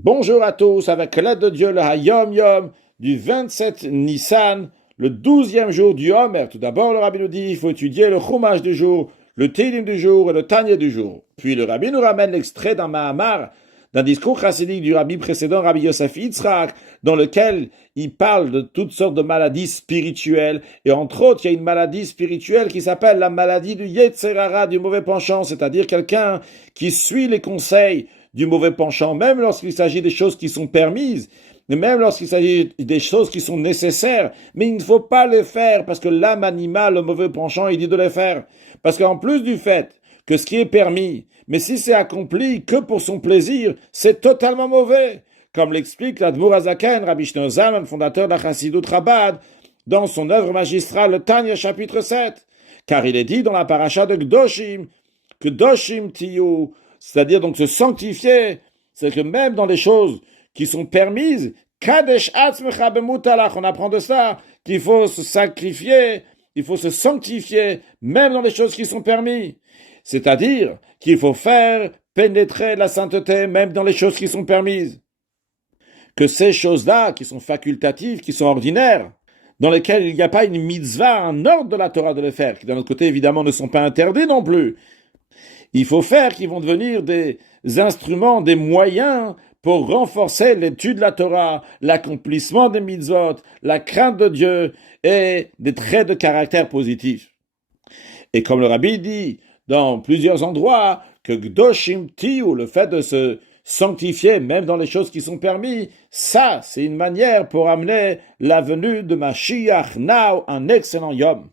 Bonjour à tous, avec l'aide de Dieu, le Hayom Yom du 27 Nissan, le 12e jour du Homer. Tout d'abord, le Rabbi nous dit qu'il faut étudier le Chumash du jour, le Télim du jour et le Tanya du jour. Puis le Rabbi nous ramène l'extrait d'un Mahamar, d'un discours chassidique du Rabbi précédent, Rabbi Yosef Yitzhak, dans lequel il parle de toutes sortes de maladies spirituelles. Et entre autres, il y a une maladie spirituelle qui s'appelle la maladie du Yetzer Hara, du mauvais penchant, c'est-à-dire quelqu'un qui suit les conseils du mauvais penchant, même lorsqu'il s'agit des choses qui sont permises, même lorsqu'il s'agit des choses qui sont nécessaires, mais il ne faut pas les faire parce que l'âme animale, le mauvais penchant, il dit de les faire. Parce qu'en plus du fait que ce qui est permis, mais si c'est accompli que pour son plaisir, c'est totalement mauvais. Comme l'explique l'Admour Azaken, Rabbi Shneur Zalman, fondateur de la Chassidut Chabad, dans son œuvre magistrale, le Tanya chapitre 7. Car il est dit dans la paracha de Kdoshim Tiyu, c'est-à-dire donc se sanctifier, c'est que même dans les choses qui sont permises, Kadesh Atzmecha Bemutalach, on apprend de ça, qu'il faut se sacrifier, il faut se sanctifier, même dans les choses qui sont permises. C'est-à-dire qu'il faut faire pénétrer la sainteté, même dans les choses qui sont permises. Que ces choses-là, qui sont facultatives, qui sont ordinaires, dans lesquelles il n'y a pas une mitzvah, un ordre de la Torah de les faire, qui d'un autre côté évidemment ne sont pas interdits non plus, il faut faire qu'ils vont devenir des instruments, des moyens pour renforcer l'étude de la Torah, l'accomplissement des mitzvot, la crainte de Dieu et des traits de caractère positifs. Et comme le Rabbi dit dans plusieurs endroits, que Gdoshim Tiyu, le fait de se sanctifier, même dans les choses qui sont permises, ça, c'est une manière pour amener la venue de Mashiach, now, un excellent Yom.